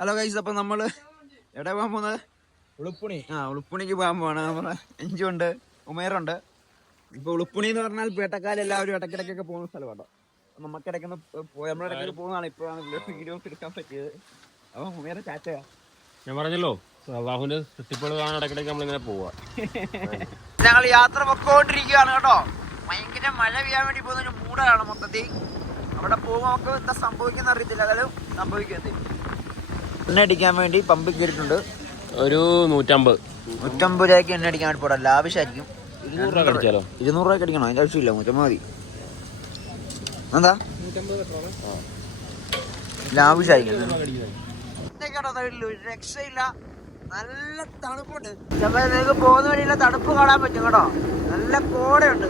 Hello guys, അപ്പൊ നമ്മള് എവിടെ പോകാൻ പോകുന്നത്? ഉളുപ്പുണിക്ക് പോകാൻ പോവാണ്. നമ്മളെ എഞ്ചുണ്ട്, ഉമേറുണ്ട്. ഇപ്പൊ ഉളുപ്പുണി എന്ന് പറഞ്ഞാൽ പേട്ടക്കാൽ എല്ലാവരും ഇടയ്ക്കിടയ്ക്കൊക്കെ പോകുന്ന സ്ഥലമാട്ടോ. നമുക്കിടയ്ക്കൊന്ന് നമ്മളിടയ്ക്ക് പോകുന്നതാണ്. ഇപ്പോഴാണ് വീഡിയോ എടുക്കാൻ പറ്റിയത്. അപ്പൊ ഉമേറെ ചാറ്റയാ ഞാൻ പറഞ്ഞല്ലോ, അള്ളാഹുവിന്റെ സൃഷ്ടിപ്പുകൾ കാണാൻ ഇടയ്ക്കിടയ്ക്ക് നമ്മളിങ്ങനെ പോവാ. ഞങ്ങൾ യാത്ര പൊക്കോണ്ടിരിക്കുകയാണ് കേട്ടോ. ഭയങ്കര മഴ പെയ്യാൻ വേണ്ടി പോകുന്ന ഒരു മൂടാണ് മൊത്തത്തിൽ. അവിടെ പോകുമ്പോൾ നമുക്ക് എന്താ സംഭവിക്കുന്ന അറിയത്തില്ല. അതായത് സംഭവിക്കുന്നത് എണ്ണ അടിക്കാൻ വേണ്ടി പമ്പിൽ കയറിയിട്ടുണ്ട്. ഒരു 150 രൂപയ്ക്ക് എണ്ണ അടിക്കാൻ വേണ്ടി പോടാം. ലാവിഷായിരിക്കും. 200 രൂപ അടിച്ചാലോ? 200 രൂപയ്ക്ക് അടിക്കണോ? അതിന്റെ ആവശ്യമില്ല, 150 മതി. എന്താ ലാവിഷായിരിക്കും. രക്ഷയില്ല, നല്ല തണുപ്പുണ്ട്. നിങ്ങൾക്ക് പോകുന്ന വഴിയില്ല തണുപ്പ് കാണാൻ പറ്റും കേട്ടോ. നല്ല കോടയുണ്ട്.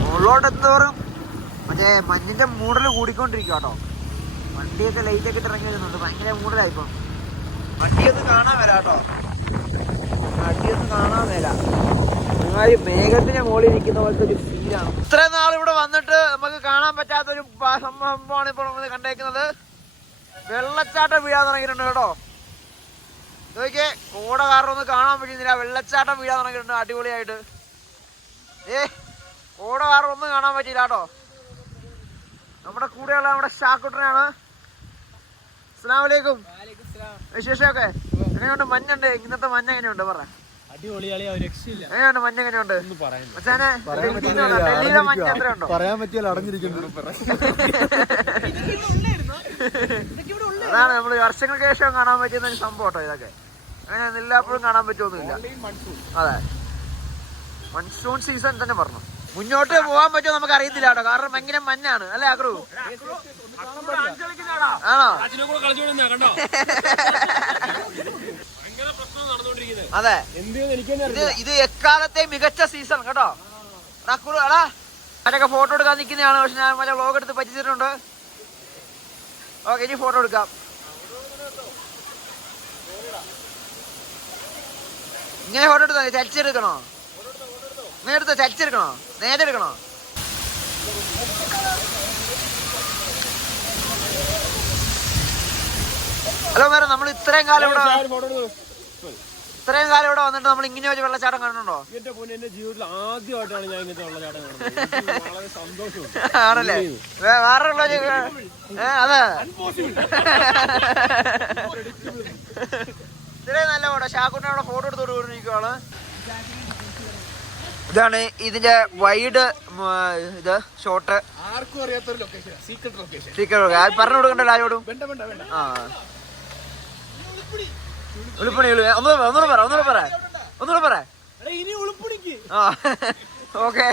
മുകളിലോട്ടെത്തോറും മറ്റേ മഞ്ഞിന്റെ മൂടൽ കൂടിക്കൊണ്ടിരിക്കുക കേട്ടോ. വണ്ടിയൊക്കെ ലൈറ്റൊക്കെ ഇട്ട് ഇറങ്ങി വരുന്നുണ്ട്. ഭയങ്കര മൂടലായിപ്പോ. വണ്ടിയൊന്നും കാണാൻ വരാ കേട്ടോ. വണ്ടിയൊന്നും കാണാൻ വരാ. മേഘത്തിന്റെ മുകളിൽ ഇരിക്കുന്ന പോലത്തെ ഒരു ഫീലാണ്. ഇത്രയും നാൾ ഇവിടെ വന്നിട്ട് നമുക്ക് കാണാൻ പറ്റാത്തൊരു സംഭവമാണ് ഇപ്പോൾ നമ്മൾ കണ്ടേക്കുന്നത്. വെള്ളച്ചാട്ടം വീഴാൻ തുടങ്ങിയിട്ടുണ്ട് കേട്ടോ. ഇതൊക്കെ കോട കാരണം ഒന്നും കാണാൻ പറ്റുന്നില്ല. വെള്ളച്ചാട്ടം വീഴാൻ തുടങ്ങിയിട്ടുണ്ട് അടിപൊളിയായിട്ട്. കോട കാരണം ഒന്നും കാണാൻ പറ്റില്ല കേട്ടോ. നമ്മുടെ കൂടെയുള്ള നമ്മുടെ ഷാക്കുട്ടനാണ്. അസ്സലാമു അലൈക്കും. വിശേഷമൊക്കെ എങ്ങനെയുണ്ട്? മഞ്ഞുണ്ട്. ഇന്നത്തെ മഞ്ഞ എങ്ങനെയുണ്ട്? പറ. എങ്ങനെയുണ്ട് മഞ്ഞ? എങ്ങനെയുണ്ട് മച്ചാനെ? ഡൽഹിയിലെ മഞ്ഞ എത്രയുണ്ടോ? പറയാൻ പറ്റിയല്ലോ, അടഞ്ഞിരിക്കുന്നു. അതാണ് നമ്മള് വർഷങ്ങൾക്ക് ശേഷം കാണാൻ പറ്റുന്ന സംഭവം കേട്ടോ. ഇതൊക്കെ അങ്ങനെ എല്ലാപ്പോഴും കാണാൻ പറ്റുമൊന്നുമില്ല. അതെ, മൺസൂൺ സീസൺ തന്നെ പറഞ്ഞു. മുന്നോട്ട് പോകാൻ പറ്റുമോ നമുക്ക് അറിയത്തില്ല കേട്ടോ. കാരണം ഭയങ്കര മഞ്ഞാണ് അല്ലേ അക്രു? ആണോ? അതെ, ഇത് എക്കാലത്തെ മികച്ച സീസൺ കേട്ടോ. അക്രു അടാ മറ്റൊക്കെ ഫോട്ടോ എടുക്കാൻ നിൽക്കുന്നതാണ്. പക്ഷെ ഞാൻ മറ്റേ വ്ലോഗ് എടുത്ത് പറ്റിച്ചിട്ടുണ്ട്. ഓക്കെ, ഇനി ഫോട്ടോ എടുക്കാം. ഇങ്ങനെ ഫോട്ടോ എടുത്താ ചരിച്ചെടുക്കണോ? ഇങ്ങനെ എടുത്തോ? ചരിച്ചെടുക്കണോ? നേരെ എടുക്കണോ? ഹലോ വേറെ, നമ്മൾ ഇത്രയും കാലം ഇവിടെ വന്നിട്ട് നമ്മൾ ഇങ്ങനെ ഒരു വെള്ളച്ചാട്ടം കണ്ടിട്ടുണ്ടോ? എന്റെ ജീവിതത്തിൽ ആദ്യമായിട്ടാണ് ഞാൻ ഇങ്ങനത്തെ വെള്ളച്ചാട്ടം കാണുന്നത്. വളരെ സന്തോഷമുണ്ട്. ആണല്ലേ? വേറെ അതെ, ഇത്രയും നല്ല ഫോട്ടോ. ഷാക്കുട്ടിനോടെ ഫോട്ടോ എടുത്തോണ്ട് കൊണ്ടിരിക്കുവാണ്. ഇതാണ് ഇതിന്റെ വൈഡ് ഇത് ഷോട്ട്. ആർക്കും അറിയാത്തൊരു ലൊക്കേഷൻ, സീക്രട്ട് ലൊക്കേഷൻ. പറഞ്ഞു കൊടുക്കണ്ടല്ലോ ആരോടും. ആ, ഉളുപ്പണി. ഒന്നുകൂടെ പറ. ആ, ഓക്കെ.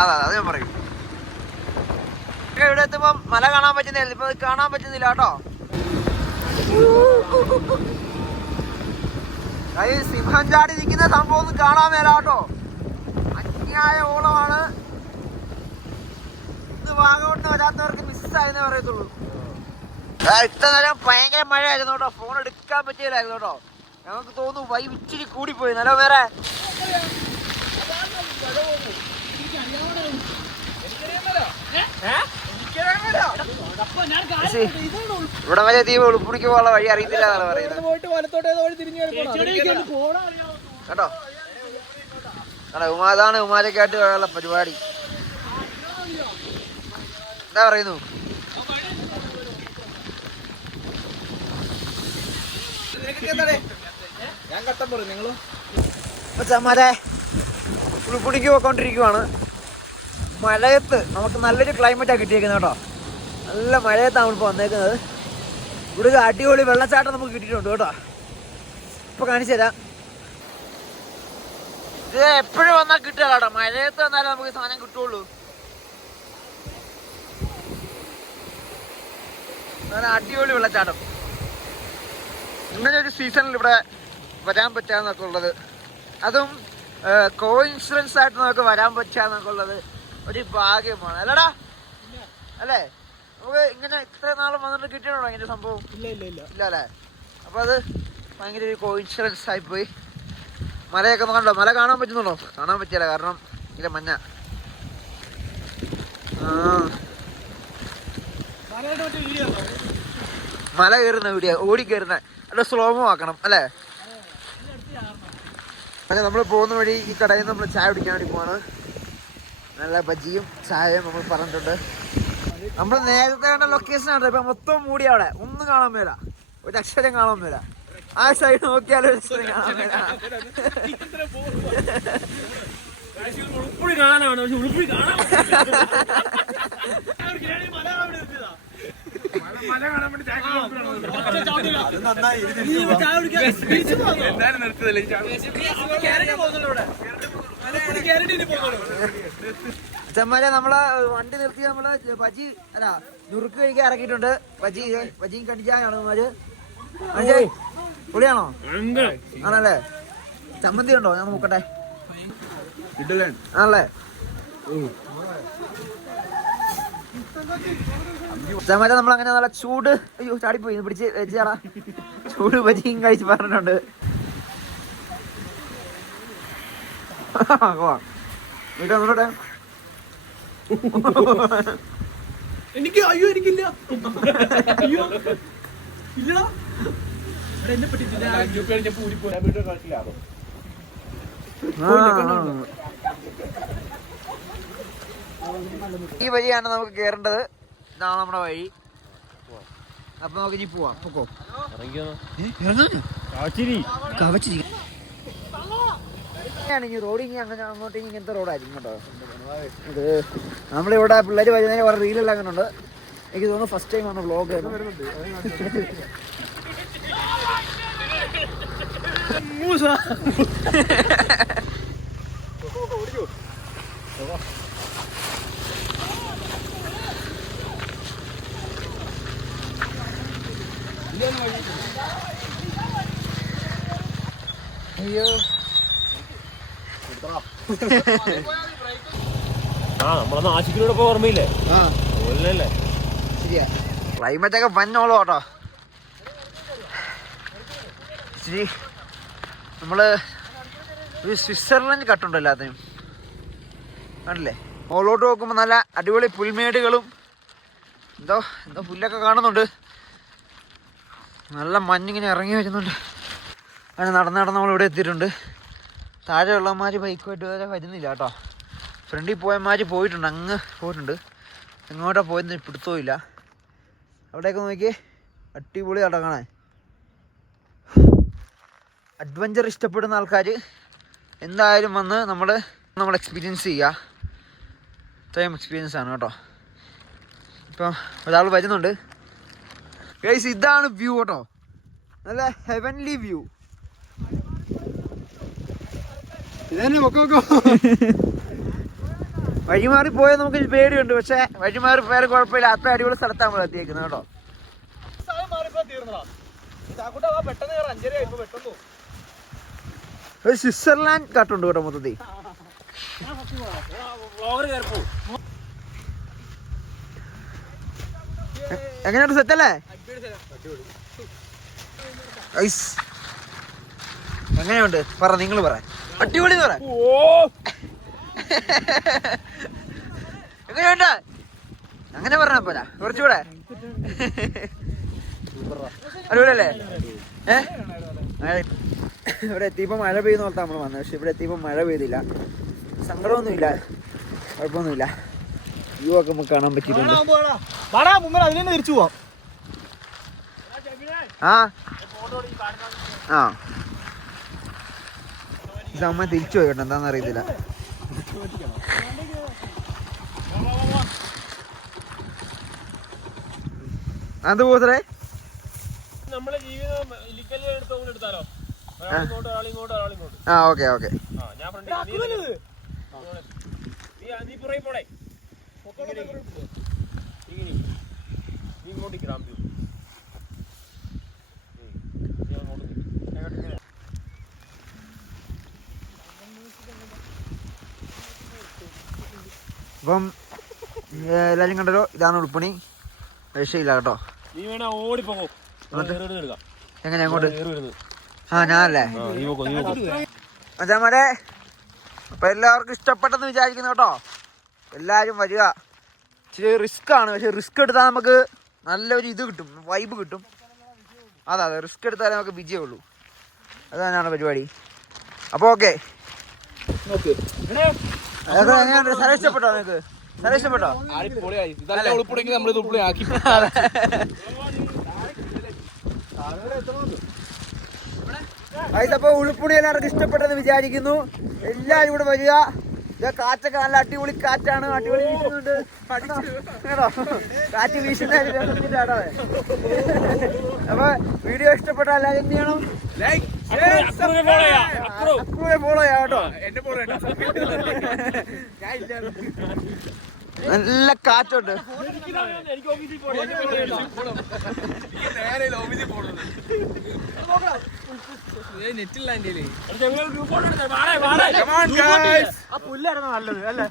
അതെ, അത് ഞാൻ പറയും. ഇവിടെ എത്തുമ്പോ മല കാണാൻ പറ്റുന്നില്ല. ഇപ്പൊ കാണാൻ പറ്റുന്നില്ല കേട്ടോ. സിംഹം ചാടി നിൽക്കുന്ന സംഭവം ഒന്നും കാണാൻ മേല കേട്ടോ. അന്യായ ഓളമാണ്. ഇത് വാഗമണ് വരാത്തവർക്ക് മിസ്സായെന്നേ പറയത്തുള്ളൂ. ഇത്ര നേരം ഭയങ്കര മഴയായിരുന്നു കേട്ടോ. ഫോൺ എടുക്കാൻ പറ്റിയില്ലായിരുന്നു കേട്ടോ. ഞങ്ങൾക്ക് തോന്നുന്നു വൈബ് ഇച്ചിരി കൂടിപ്പോയി. നല്ല വേറെ ഇവിടെ വരെ ദീപ ഉളുപ്പുണിക്ക് പോകാനുള്ള വഴി അറിയത്തില്ല എന്നാണ് പറയുന്നത് കേട്ടോ. അതാണ് ഉമാരക്കായിട്ട് ഉള്ള പരിപാടി. എന്താ പറയുന്നു? മറ്റേ ഉളുപ്പുണിക്ക് പോയിക്കൊണ്ടിരിക്കുവാണ്. മഴയത്ത് നമുക്ക് നല്ലൊരു ക്ലൈമറ്റാണ് കിട്ടിയേക്കുന്നത് കേട്ടോ. നല്ല മഴയത്താണ് നമ്മളിപ്പോൾ വന്നേക്കുന്നത്. ഇവിടെ ഒരു അടിപൊളി വെള്ളച്ചാട്ടം നമുക്ക് കിട്ടിയിട്ടുണ്ട് കേട്ടോ. ഇപ്പൊ കാണിച്ചു തരാം. ഇത് എപ്പോഴും വന്നാൽ കിട്ടുക കേട്ടോ. മഴയത്ത് വന്നാലേ നമുക്ക് സാധനം കിട്ടുള്ളൂ. നല്ല അടിപൊളി വെള്ളച്ചാട്ടം. ഇങ്ങനെ ഒരു സീസണിൽ ഇവിടെ വരാൻ പറ്റാന്നൊക്കെ ഉള്ളത്, അതും കോ ഇൻഷുറൻസ് ആയിട്ട് നമുക്ക് വരാൻ പറ്റാന്നൊക്കെ ഉള്ളത് ഒരു ഭാഗ്യമാണ് അല്ലടാ. അല്ലേ? നമുക്ക് ഇങ്ങനെ ഇത്ര നാളും വന്നിട്ട് കിട്ടിയിട്ടുണ്ടോ ഇങ്ങനെ സംഭവം? ഇല്ല അല്ലേ? അപ്പൊ അത് ഭയങ്കര ഒരു കോയിൻസിഡൻസ് ആയിപ്പോയി. മലയൊക്കെ കണ്ടോ? മല കാണാൻ പറ്റുന്നുണ്ടോ? കാണാൻ പറ്റില്ല, കാരണം ഇല്ല മഞ്ഞ. മല കയറുന്ന വീഡിയോ, ഓടി കയറുന്ന അല്ല, സ്ലോമോ ആക്കണം അല്ലേ? അങ്ങനെ നമ്മൾ പോകുന്ന വഴി ഈ കടയിൽ നിന്ന് നമ്മൾ ചായ കുടിക്കാൻ വേണ്ടി പോവാണ്. നല്ല ബജിയും ചായയും നമ്മൾ പറഞ്ഞിട്ടുണ്ട്. നമ്മൾ നേരത്തെ കണ്ട ലൊക്കേഷൻ ആണ്. ഇപ്പൊ മൊത്തം മൂടി, അവിടെ ഒന്നും കാണാൻ മേല, ഒരു അക്ഷരം കാണാൻ മേല. ആ സൈഡ് നോക്കിയാലും ഒരു അക്ഷരം കാണാൻ മേല. അച്ഛന്മാരെ നമ്മളെ വണ്ടി നിർത്തി നമ്മള് ബജി അല്ല നുറുക്ക് കഴിക്കാൻ ഇറക്കിയിട്ടുണ്ട്. ബജിയും കടിച്ചാണ് അവന്മാര്. പൊളിയാണോ? ആണല്ലേ? ചമ്മന്തി ഉണ്ടോ? ഞാൻ നോക്കട്ടെ. ആണല്ലേ? അച്ഛന്മാരെ നമ്മളങ്ങനെ നല്ല ചൂട്, അയ്യോ ചാടിപ്പോയി, പിടിച്ച് വെച്ചാടാ, ചൂട് ബജിയും കഴിച്ച് പറഞ്ഞിട്ടുണ്ട്. വീട്ടോട്ടെ എനിക്ക് അയ്യോ എനിക്കില്ല ഇല്ലടാ എന്നെ പറ്റില്ല. ഈ വഴിയാണ് നമുക്ക് കേറേണ്ടത്. ഇതാണ് നമ്മുടെ വഴി. അപ്പൊ നമുക്ക് ഇനി പോവാം. പൊക്കോ. ഈ റോഡ് ഇനി അങ്ങനെ അങ്ങോട്ടേക്ക് ഇങ്ങനത്തെ റോഡായിരിക്കും കേട്ടോ. ഇത് നമ്മളിവിടെ പിള്ളേർ വരുന്നതിന് കുറെ റീലെല്ലാം അങ്ങനെ ഉണ്ട്. എനിക്ക് തോന്നുന്നു ഫസ്റ്റ് ടൈം ആണ് വ്ളോഗ്. അയ്യോ നമ്മളന്ന് ആശുപത്രിയോടെ പോയി ഓർമ്മയില്ലേ? ശരിയാ. ക്ലൈമറ്റ് ഒക്കെ പഞ്ഞോളൂ കേട്ടോ. ശരി, നമ്മള് ഒരു സ്വിറ്റ്സർലൻഡ് കട്ടുണ്ടോ എല്ലാത്തിനും, കണ്ടില്ലേ? മുകളിലോട്ട് നോക്കുമ്പോൾ നല്ല അടിപൊളി പുൽമേടുകളും എന്തോ പുല്ലൊക്കെ കാണുന്നുണ്ട്. നല്ല മഞ്ഞിങ്ങനെ ഇറങ്ങി വരുന്നുണ്ട്. അങ്ങനെ നടന്ന് നമ്മൾ ഇവിടെ എത്തിയിട്ടുണ്ട്. താഴെയുള്ളമാർ ബൈക്കുമായിട്ട് വരെ വരുന്നില്ല കേട്ടോ. ഫ്രണ്ടിൽ പോയമാർ പോയിട്ടുണ്ട്, അങ്ങ് പോയിട്ടുണ്ട്. എങ്ങോട്ടാണ് പോയെന്ന് പിടുത്തവും ഇല്ല. അവിടെയൊക്കെ നോക്കി അടിപൊളി കേട്ടോ കാണാൻ. അഡ്വഞ്ചർ ഇഷ്ടപ്പെടുന്ന ആൾക്കാർ എന്തായാലും വന്ന് നമ്മൾ എക്സ്പീരിയൻസ് ചെയ്യുക. ഇത്രയും എക്സ്പീരിയൻസ് ആണ് കേട്ടോ. ഇപ്പം ഒരാൾ വരുന്നുണ്ട്. ഗൈസ്, ഇതാണ് വ്യൂ കേട്ടോ, നല്ല ഹെവൻലി വ്യൂ. വഴിമാറി പോയാൽ നമുക്ക് പേടിയുണ്ട്, പക്ഷെ വഴിമാറി പോയാലും കുഴപ്പമില്ല. അത്ര അടിപൊളി സ്ഥലത്താണ് നമ്മൾ എത്തിയേക്കുന്നത് കേട്ടോ. ഒരു സ്വിറ്റ്സർലാൻഡ് കാട്ടുണ്ട് കേട്ടോ മൊത്തത്തിൽ. എങ്ങനെയുണ്ട്? സെറ്റല്ലേ? എങ്ങനെയുണ്ട് പറ, നിങ്ങൾ പറ. അടിപൊളി പറ. എങ്ങനെയുണ്ട്? അങ്ങനെ പറഞ്ഞാ പോരാ, കുറച്ചുകൂടെ അടിപൊളിയല്ലേ? ഇവിടെ എത്തിയപ്പോൾ മഴ പെയ്യുന്ന പോലത്തെ നമ്മൾ വന്നത്. പക്ഷെ ഇവിടെ എത്തിയപ്പോൾ മഴ പെയ്തില്ല. സങ്കടമൊന്നുമില്ല, കുഴപ്പമൊന്നുമില്ല. വ്യൂ ഒക്കെ നമുക്ക് കാണാൻ പറ്റിയിട്ടുണ്ട്. തിരിച്ചു പോവാം. ഇത് അമ്മ തിരിച്ചു പോയി കേട്ടോ, എന്താണെന്ന് അറിയത്തില്ല. അത് പോസറേ നമ്മളെ ജീവിതം എടുത്താലോ? Okay okay. അപ്പം എല്ലാരും കണ്ടല്ലോ, ഇതാണ് ഉൾപ്പണി. രക്ഷയില്ല കേട്ടോ. നീ വേണ ഓടിപ്പോകോ. എങ്ങനെ അങ്ങോട്ട്? ഞാനല്ലേ മച്ചാമാരെ. അപ്പൊ എല്ലാവർക്കും ഇഷ്ടപ്പെട്ടെന്ന് വിചാരിക്കുന്നു കേട്ടോ. എല്ലാരും വരിക. ഇച്ചിരി റിസ്ക് ആണ്, പക്ഷെ റിസ്ക് എടുത്താൽ നമുക്ക് നല്ലൊരു ഇത് കിട്ടും, വൈബ് കിട്ടും. അതെ, റിസ്ക് എടുത്താലേ നമുക്ക് വിജയമുള്ളൂ. അത് തന്നെയാണ് പരിപാടി. അപ്പൊ ഓക്കെ, സ്ഥലം ഇഷ്ടപ്പെട്ടോ നിനക്ക്? സ്ഥലം ഇഷ്ടപ്പെട്ടോ? അപ്പൊ ഉളുപ്പുണി എല്ലാവർക്കും ഇഷ്ടപ്പെട്ടെന്ന് വിചാരിക്കുന്നു. എല്ലാരും കൂടെ വരിക. കാറ്റൊക്കെ നല്ല അടിപൊളി കാറ്റാണ്, അടിപൊളി വീശുന്നുണ്ട് കേട്ടോ. കാറ്റ് വീശുന്നതാണോ? അപ്പൊ വീഡിയോ ഇഷ്ടപ്പെട്ട എല്ലാവരും എന്ത് ചെയ്യണം? ഫോളോ ചെയ്യാം കേട്ടോ. നല്ല കാറ്റുണ്ട്. പുല്ലായിരുന്നു നല്ലത് അല്ലേ?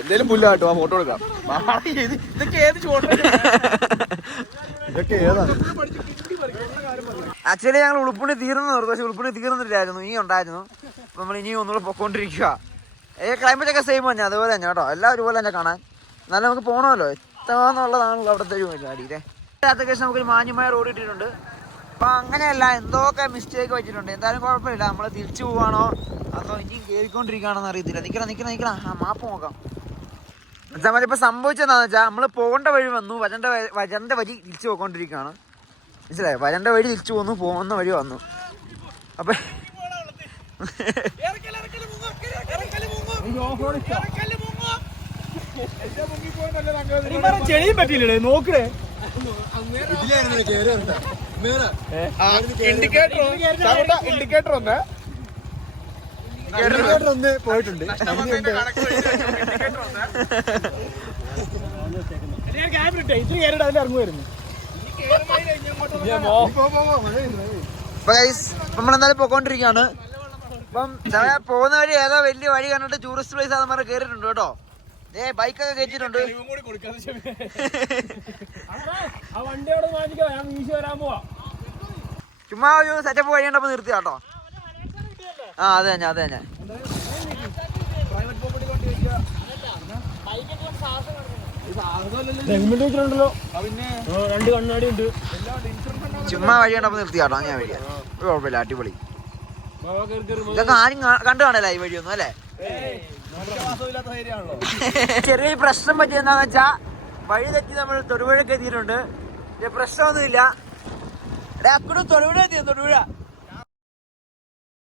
എന്തേലും പുല്ലാട്ടോ, ആ ഫോട്ടോ എടുക്കാം. ഇതൊക്കെ ഏത് ഇതൊക്കെ ഏതാണ്? ആക്ച്വലി ഞങ്ങൾ ഉളുപ്പുണി തീർന്നു, പക്ഷെ ഉളുപ്പുണി തീർന്നില്ലായിരുന്നു, ഇനി ഉണ്ടായിരുന്നു. അപ്പൊ നമ്മൾ ഇനിയും ഒന്നുകൂടെ പൊക്കോണ്ടിരിക്കുക. ക്ലൈമറ്റ് ഒക്കെ സെയിം തന്നെ, അതുപോലെ തന്നെ കേട്ടോ. എല്ലാം ഒരുപോലെ തന്നെ കാണാൻ. എന്നാലും നമുക്ക് പോകണമല്ലോ, എത്താന്നുള്ളതാണല്ലോ അവിടുത്തെ ഒരു പരിപാടിയില്ലേ. അതിനകത്ത് നമുക്കൊരു മാന്യമായ റോഡ് ഇട്ടിട്ടുണ്ട്. അപ്പൊ അങ്ങനെയല്ല, എന്തൊക്കെ മിസ്റ്റേക്ക് വെച്ചിട്ടുണ്ട്. എന്തായാലും കുഴപ്പമില്ല. നമ്മൾ തിരിച്ചു പോവാണോ അതോ ഇനിയും കയറിക്കൊണ്ടിരിക്കുകയാണോ അറിയത്തില്ല. നിക്കണം ആ മാപ്പ് നോക്കാം. എന്നുവെച്ചാൽ ഇപ്പൊ സംഭവിച്ചെന്താന്ന് വെച്ചാൽ നമ്മൾ പോകേണ്ട വഴി വന്നു, വരണ്ട വഴി തിരിച്ചു പോയിക്കൊണ്ടിരിക്കുകയാണ്. മനസ്സിലായോ? വരണ്ട വഴി തിരിച്ചു പോന്നു, പോകുന്ന വഴി വന്നു. അപ്പൊ ചെളിയും പറ്റിയില്ലേ? നോക്കണേ. ഇൻഡിക്കേറ്റർ ഒന്ന് പോയിട്ടുണ്ട്. ഇത്ര കയറിട്ട് അതിൽ ഇറങ്ങുമായിരുന്നു. നമ്മളെന്തായാലും പോയിക്കൊണ്ടിരിക്കുകയാണ്. അപ്പം പോകുന്ന വഴി ഏതോ വലിയ വഴി കണ്ടിട്ട് ടൂറിസ്റ്റ് പ്ലേസ് ആണെന്ന് പറഞ്ഞ് കയറിയിട്ടുണ്ട് കേട്ടോ. ബൈക്കൊക്കെ കയറ്റിട്ടുണ്ട്. ചുമ്മാ ഒരു സെറ്റപ്പ് വഴിയുണ്ടപ്പോ നിർത്തി കേട്ടോ. അത് തന്നെ. ചുമ്മാ വഴി കണ്ടപ്പോ നിർത്തി കേട്ടോ. ഞാൻ വഴിയാ, ഒരു കുഴപ്പമില്ല, അടിപൊളി. ഇതൊക്കെ ആരും കണ്ടു കാണല്ല ഈ വഴിയൊന്നും അല്ലേ? ചെറിയൊരു പ്രശ്നം പറ്റിയത് എന്താന്ന് വെച്ചാ വഴി തെറ്റി നമ്മൾ തൊടുപുഴക്ക് എത്തിയിട്ടുണ്ട്. പ്രശ്നമൊന്നുമില്ല. അക്കുടും തൊടുപുഴ എത്തിയോ? തൊടുപുഴ